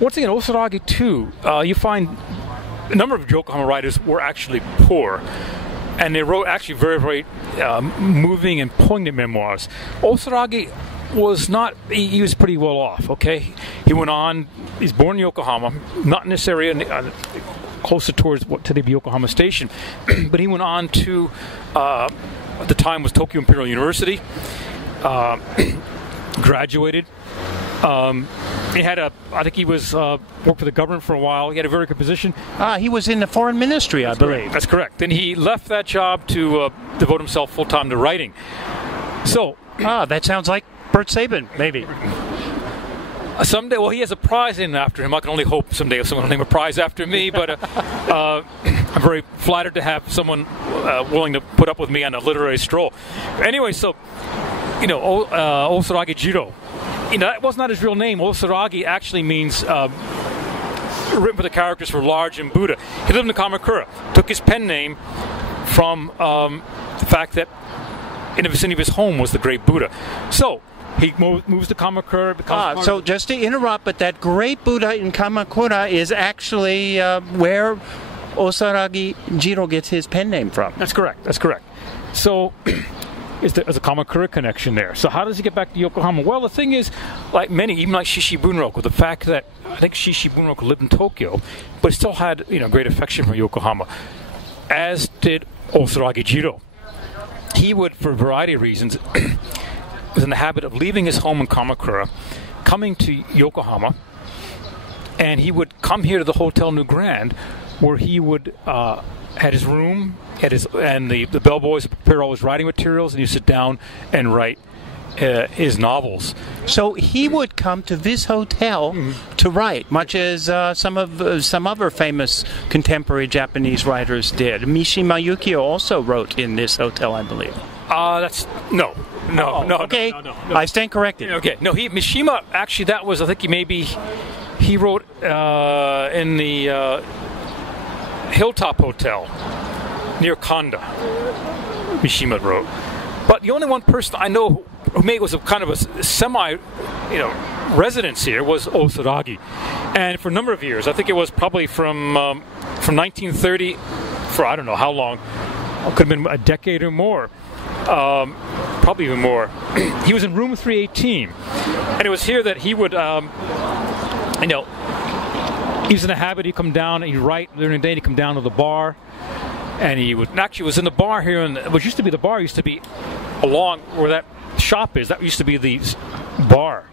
once again, Osaragi too, you find a number of Yokohama writers were actually poor. And they wrote actually very, very moving and poignant memoirs. Osaragi was not, he was pretty well off, okay? He went on, he's born in Yokohama, not in this area, closer towards what today be Yokohama Station, but he went on to, at the time was Tokyo Imperial University, graduated. He had I think he was worked for the government for a while. He had a very good position. He was in the foreign ministry, I believe. Correct. That's correct. Then he left that job to devote himself full time to writing. So, that sounds like Bert Sabin, maybe. Someday, well, he has a prize named after him. I can only hope someday someone will name a prize after me. But I'm very flattered to have someone willing to put up with me on a literary stroll. Anyway, so Osaragi Jiro. That was not his real name. Osaragi actually means written for the characters for large and Buddha. He lived in Kamakura. Took his pen name from the fact that in the vicinity of his home was the great Buddha. So he moves to Kamakura. So just to interrupt, but that great Buddha in Kamakura is actually where Osaragi Jiro gets his pen name from. That's correct. That's correct. So there's a Kamakura connection there. So how does he get back to Yokohama? Well, the thing is, like many, even like Shishi Bunroku, the fact that I think Shishi Bunroku lived in Tokyo, but still had great affection for Yokohama, as did Osaragi Jiro. He would, for a variety of reasons, was in the habit of leaving his home in Kamakura, coming to Yokohama, and he would come here to the Hotel New Grand, where he would had his room, and the bellboys would prepare all his writing materials, and he'd sit down and write his novels. So he would come to this hotel to write, much as some other famous contemporary Japanese writers did. Mishima Yukio also wrote in this hotel, I believe. No. Okay, no. I stand corrected. Okay, no. Mishima actually, that was, I think he wrote in the Hilltop Hotel near Kanda. Mishima wrote. But the only one person I know who made was a kind of a semi, residence here was Osaragi, and for a number of years, I think it was probably from 1930 for I don't know how long, it could have been a decade or more, probably even more. He was in room 318, and it was here that he would, he was in the habit. He'd come down and he'd write during the day. He'd come down to the bar. And he would actually was in the bar here, and what used to be the bar used to be along where that shop is. That used to be the bar.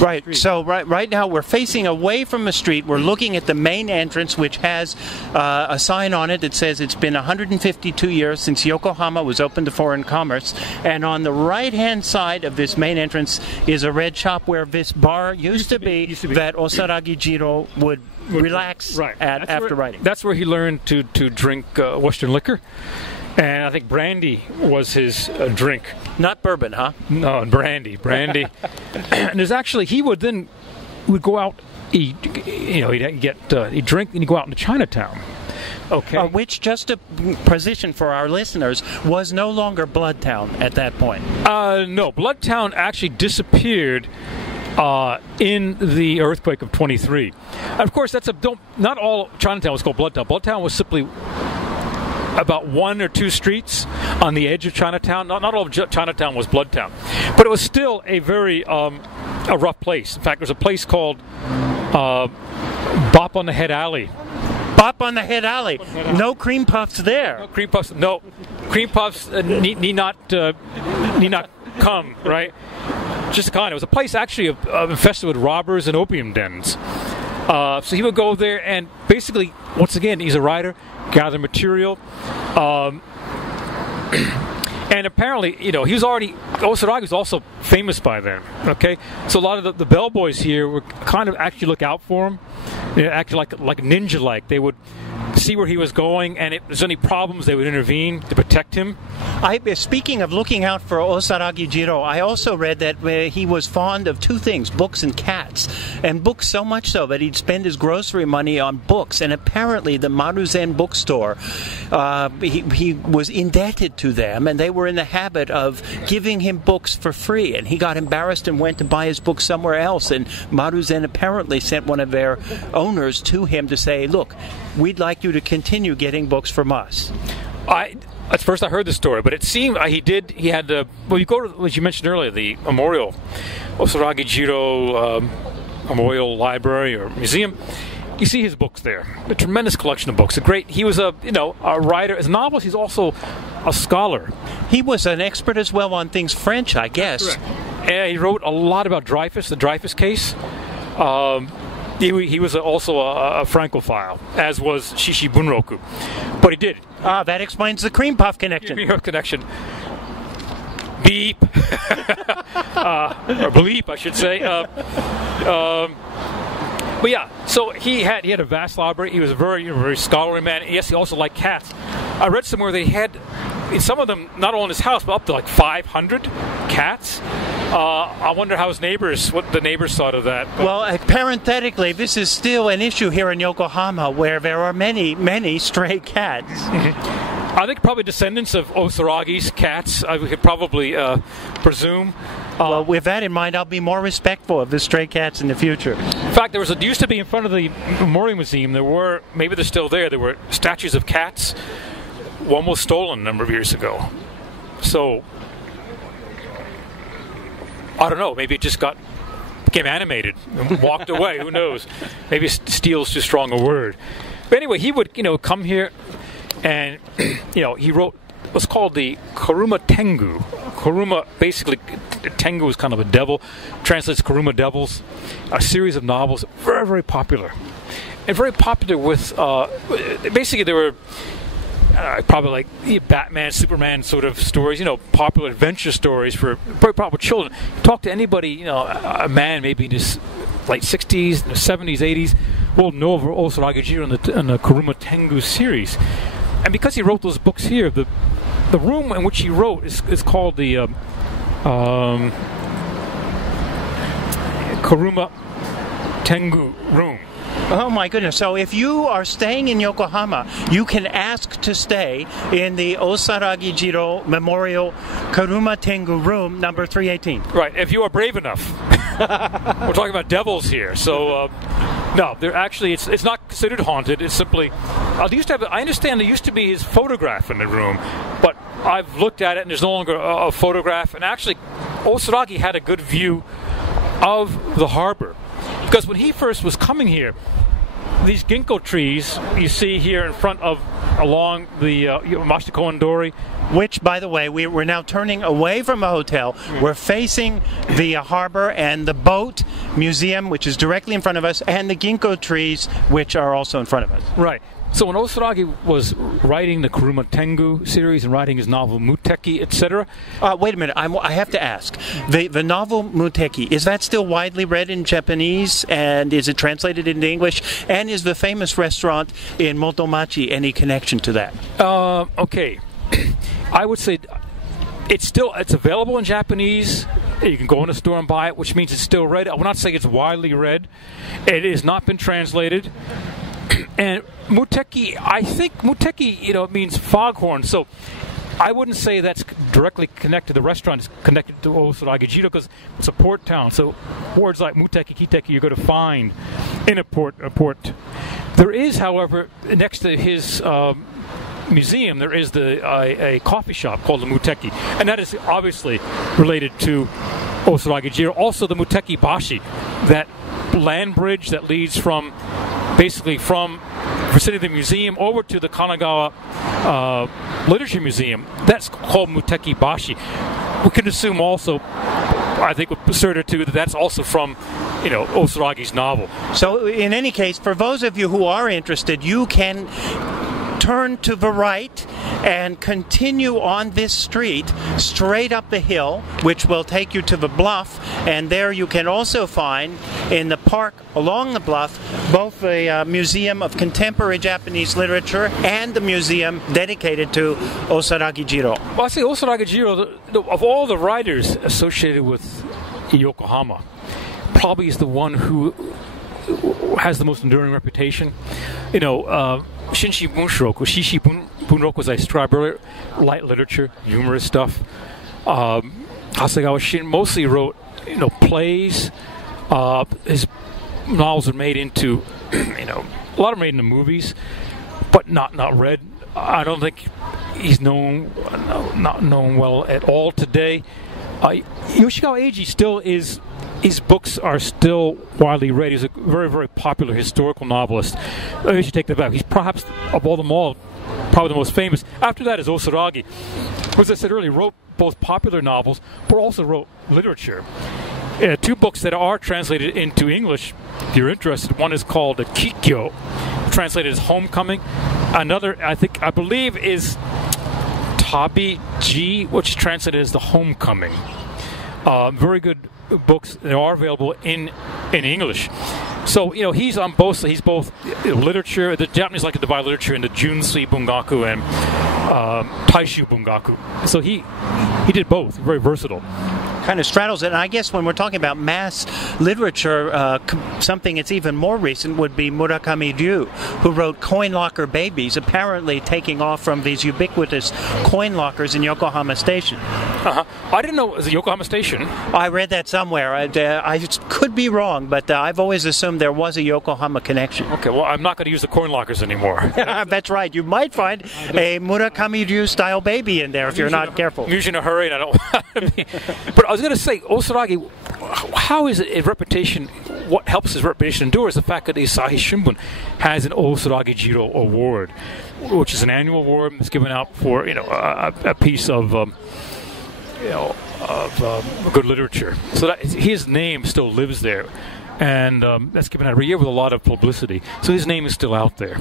Right. So right now we're facing away from the street. We're looking at the main entrance, which has a sign on it that says it's been 152 years since Yokohama was open to foreign commerce. And on the right-hand side of this main entrance is a red shop where this bar used to be that Osaragi Jiro would relax after writing. That's where he learned to drink Western liquor, and I think brandy was his drink. Not bourbon, huh? No, brandy. And there's actually he would go out. He'd drink and he'd go out into Chinatown. Okay. Which, just a position for our listeners, was no longer Bloodtown at that point. No, Bloodtown actually disappeared in the earthquake of 23. Of course, not all Chinatown was called Bloodtown. Bloodtown was simply about one or two streets on the edge of Chinatown. Not all of Chinatown was Bloodtown, but it was still a very a rough place. In fact, there's a place called Bop on the Head Alley. Bop on the Head Alley. No cream puffs there. No cream puffs. No cream puffs need not come, right? Just kind of. It was a place actually infested with robbers and opium dens. So he would go there and basically, once again, he's a writer, gather material. And apparently, Osaragi was also famous by then, okay? So a lot of the bellboys here were kind of actually look out for him. They acted like ninja-like. They would see where he was going, and if there's any problems, they would intervene to protect him. Speaking of looking out for Osaragi Jiro, I also read that he was fond of two things, books and cats. And books so much so that he'd spend his grocery money on books. And apparently the Maruzen bookstore, he was indebted to them, and they were in the habit of giving him books for free. And he got embarrassed and went to buy his books somewhere else. And Maruzen apparently sent one of their owners to him to say, look, we'd like you to continue getting books from us. At first I heard the story, but it seemed he had well, you go to, as you mentioned earlier, the memorial, Osaragi Jiro Memorial Library or Museum. You see his books there. A tremendous collection of books. He was a writer. As a novelist, he's also a scholar. He was an expert as well on things French, I guess. Yeah, he wrote a lot about Dreyfus, the Dreyfus case. He was also a Francophile, as was Shishi Bunroku. But he did. That explains the cream puff connection. Cream puff connection. Beep. Or bleep, I should say. But yeah, so he had a vast library. He was a very scholarly man. Yes, he also liked cats. I read somewhere they had, some of them, not all in his house, but up to like 500 cats. I wonder how what the neighbors thought of that. Well, parenthetically, this is still an issue here in Yokohama where there are many stray cats. I think probably descendants of Osaragi's cats, we could probably presume. Well, with that in mind, I'll be more respectful of the stray cats in the future. In fact, there used to be in front of the Memorial Museum, maybe they're still there were statues of cats. One was stolen a number of years ago. So, I don't know, maybe it just became animated and walked away, who knows. Maybe steal's too strong a word. But anyway, he would, come here and, he wrote what's called the Kuruma Tengu. Kuruma, basically, Tengu is kind of a devil, translates Kuruma devils, a series of novels, very, very popular. And very popular with, basically there were probably like Batman, Superman sort of stories, popular adventure stories for very popular children. Talk to anybody, a man maybe in his late 60s, 70s, 80s, will know of Osaragi Jiro in the Kuruma Tengu series. And because he wrote those books here, the room in which he wrote is called the Kuruma Tengu room. Oh my goodness. So if you are staying in Yokohama, you can ask to stay in the Osaragi Jiro Memorial Kuruma Tengu room number 318. Right, if you are brave enough. We're talking about devils here. So, no, they're actually, it's not considered haunted. It's simply, I understand there used to be his photograph in the room, but I've looked at it and there's no longer a photograph. And actually, Osaragi had a good view of the harbor. Because when he first was coming here, these ginkgo trees you see here in front of, along the Yamashitacho Dori, which, by the way, we're now turning away from a hotel. We're facing the harbor and the boat museum, which is directly in front of us, and the ginkgo trees, which are also in front of us. Right. So when Osaragi was writing the Kuruma Tengu series and writing his novel Muteki, etc. Wait a minute, I have to ask. The novel Muteki, is that still widely read in Japanese, and is it translated into English? And is the famous restaurant in Motomachi any connection to that? Okay. I would say it's available in Japanese. You can go in a store and buy it, which means it's still read. I will not say it's widely read. It has not been translated. And Muteki, I think Muteki, it means foghorn. So I wouldn't say that's directly connected. The restaurant is connected to Osaragi Jiro because it's a port town. So words like Muteki, Kiteki, you're going to find in a port. There is, however, next to his museum, there is a coffee shop called the Muteki, and that is obviously related to Osaragi Jiro. Also, the Muteki Bashi, that land bridge that leads from vicinity of the museum over to the Kanagawa Literature Museum. That's called Muteki Bashi. We can assume also, I think with certitude, that that's also from Osaragi's novel. So in any case, for those of you who are interested, you can turn to the right and continue on this street straight up the hill, which will take you to the bluff, and there you can also find in the park along the bluff both the Museum of Contemporary Japanese Literature and the museum dedicated to Osaragi Jiro. Well, I say Osaragi Jiro, of all the writers associated with Yokohama, probably is the one who has the most enduring reputation. Shishi Bunroku, as I described earlier, light literature, humorous stuff. Hasegawa Shin mostly wrote, plays. His novels are made into, a lot are made into movies, but not read. I don't think he's not known well at all today. Yoshikawa Eiji still is. His books are still widely read. He's a very, very popular historical novelist. I should take that back. He's perhaps, of all them all, probably the most famous. After that is Osaragi, who, as I said earlier, wrote both popular novels, but also wrote literature. Two books that are translated into English, if you're interested. One is called Kikyo, translated as Homecoming. Another, I believe, is Tabi Ji, which is translated as The Homecoming. Very good books that are available in English. So, he's on both. He's both literature. The Japanese like to divide literature into Junsui Bungaku and Taishu Bungaku. So he did both. Very versatile. Kind of straddles it. And I guess when we're talking about mass literature, something that's even more recent would be Murakami Ryu, who wrote Coin Locker Babies, apparently taking off from these ubiquitous coin lockers in Yokohama Station. I didn't know it was a Yokohama Station. I read that somewhere. I could be wrong, but I've always assumed there was a Yokohama connection. Okay, well, I'm not going to use the coin lockers anymore. That's right. You might find a Murakami Ryu style baby in there if you're not careful. I'm usually in a hurry, and I don't want to be. But I was going to say, Osaragi, how is it a reputation? What helps his reputation endure is the fact that the Asahi Shimbun has an Osaragi Jiro Award, which is an annual award that's given out for a piece of good literature. So that his name still lives there, and that's given out every year with a lot of publicity. So his name is still out there.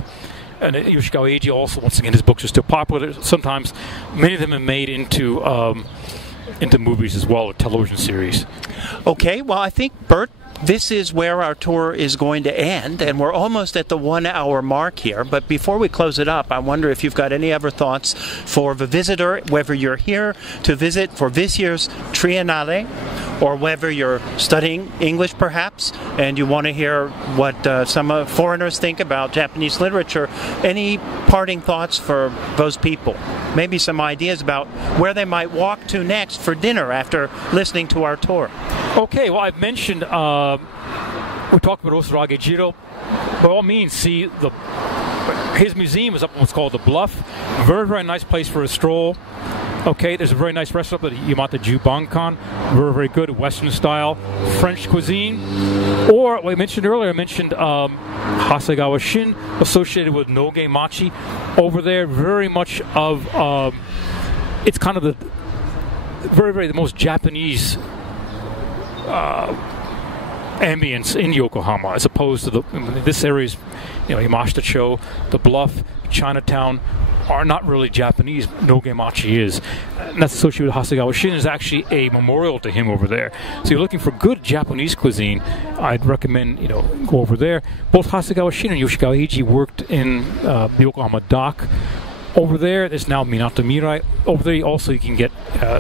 And Yoshikawa Eiji also, once again, his books are still popular. Sometimes many of them are made into movies as well, or television series. Okay, well, I think, Bert, this is where our tour is going to end, and we're almost at the 1 hour mark here. But before we close it up, I wonder if you've got any other thoughts for the visitor, whether you're here to visit for this year's Triennale, or whether you're studying English perhaps, and you want to hear what some foreigners think about Japanese literature. Any parting thoughts for those people? Maybe some ideas about where they might walk to next for dinner after listening to our tour. Okay, well, I've mentioned, we talked about Osaragi Jiro. By all means, see his museum is up on what's called the Bluff. Very, very nice place for a stroll. Okay, there's a very nice restaurant at Yamata Jubankan. Very, very good Western style French cuisine. Or, I mentioned Hasegawa Shin, associated with Noge Machi. Over there, very much of, it's kind of the most Japanese ambience in Yokohama, as opposed to this area's, Yamashitacho, the Bluff, Chinatown, are not really Japanese. Noge Machi is. And that's associated with Hasegawa Shin. Is actually a memorial to him over there. So you're looking for good Japanese cuisine, I'd recommend, go over there. Both Hasegawa Shin and Yoshikawa Eiji worked in the Yokohama dock. Over there, there's now Minato Mirai. Over there, also you can get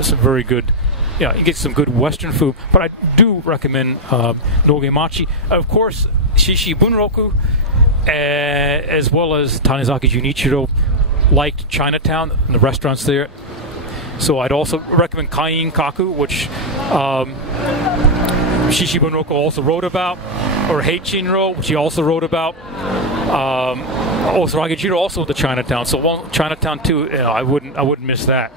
some very good, you get some good Western food. But I do recommend Noge Machi. Of course, Shishi Bunroku, as well as Tanizaki Junichiro, liked Chinatown and the restaurants there. So I'd also recommend Kain Kaku, which Shishi Bunroku also wrote about, or Heichinro, which he also wrote about. Osaragi Jiro also the Chinatown. So Chinatown too, I wouldn't miss that.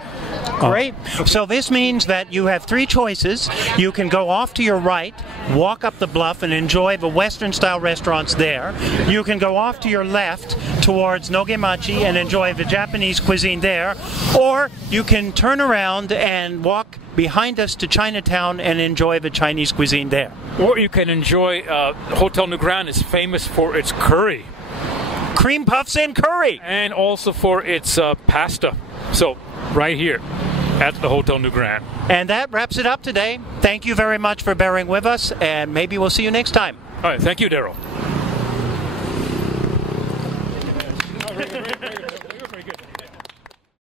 Great. So this means that you have three choices. You can go off to your right, walk up the bluff, and enjoy the Western-style restaurants there. You can go off to your left towards Nogemachi and enjoy the Japanese cuisine there. Or you can turn around and walk behind us to Chinatown and enjoy the Chinese cuisine there. Or you can enjoy, Hotel New Grand is famous for its curry. Cream puffs and curry. And also for its pasta. So, right here at the Hotel New Grand. And that wraps it up today. Thank you very much for bearing with us, and maybe we'll see you next time. All right, thank you, Darrell.